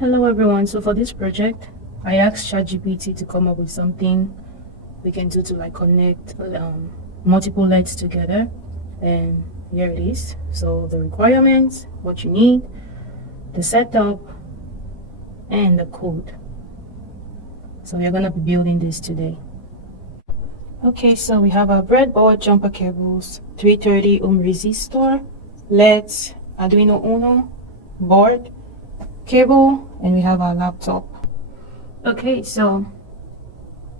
Hello everyone, so for this project I asked ChatGPT to come up with something we can do to like connect multiple LEDs together, and here it is. So the requirements, what you need, the setup, and the code. So we're gonna be building this today. Okay, so we have our breadboard, jumper cables, 330 ohm resistor, LEDs, Arduino Uno, board, cable, and we have our laptop. Okay, so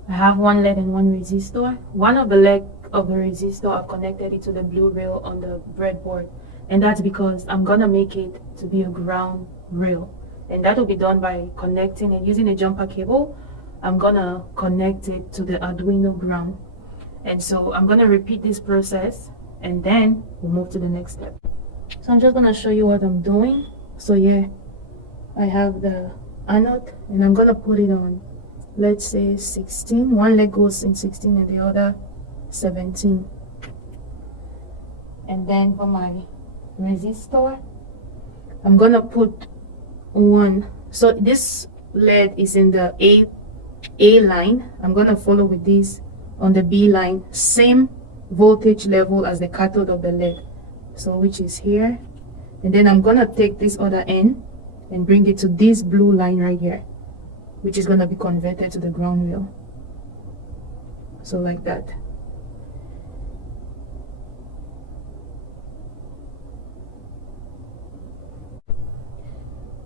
I have one LED and one resistor. One of the leg of the resistor, I've connected it to the blue rail on the breadboard, and that's because I'm gonna make it to be a ground rail, and that will be done by connecting it using a jumper cable. I'm gonna connect it to the Arduino ground, and so I'm gonna repeat this process and then we'll move to the next step. So I'm just gonna show you what I'm doing. So yeah, I have the anode and I'm gonna put it on, let's say 16. One leg goes in 16 and the other 17. And then for my resistor, I'm gonna put one. So this LED is in the A line. I'm gonna follow with this on the B line, same voltage level as the cathode of the LED, so which is here. And then I'm gonna take this other end and bring it to this blue line right here, which is gonna be converted to the ground rail. So like that.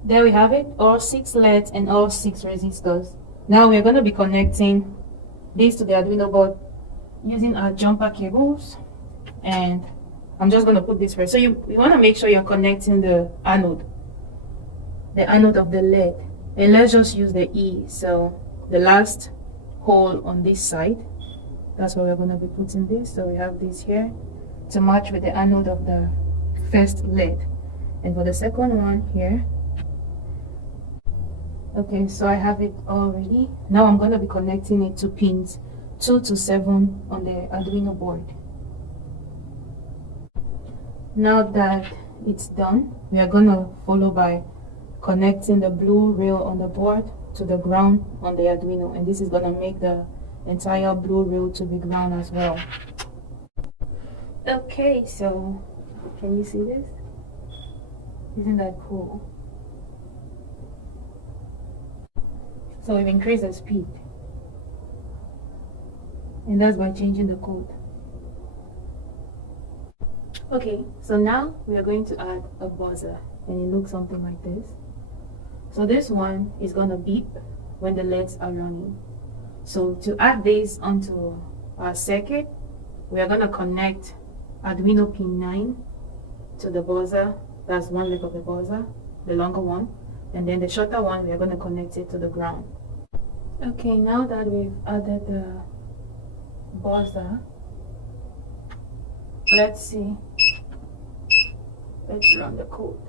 There we have it, all 6 LEDs and all 6 resistors. Now we're gonna be connecting this to the Arduino board using our jumper cables, and I'm just gonna put this first. So you wanna make sure you're connecting the anode of the LED, and let's just use the E. So the last hole on this side, that's where we're going to be putting this. So we have this here to match with the anode of the first LED, and for the second one here. Okay, so I have it already. Now I'm going to be connecting it to pins 2 to 7 on the Arduino board. Now that it's done, we are going to follow by connecting the blue rail on the board to the ground on the Arduino, and this is gonna make the entire blue rail to be ground as well. Okay, so can you see this? Isn't that cool? So we've increased the speed, and that's by changing the code. Okay, so now we are going to add a buzzer, and it looks something like this. So this one is gonna beep when the LEDs are running. So to add this onto our circuit, we are gonna connect Arduino pin 9 to the buzzer. That's one leg of the buzzer, the longer one, and then the shorter one we are gonna connect it to the ground. Okay, now that we've added the buzzer, let's see. Let's run the code.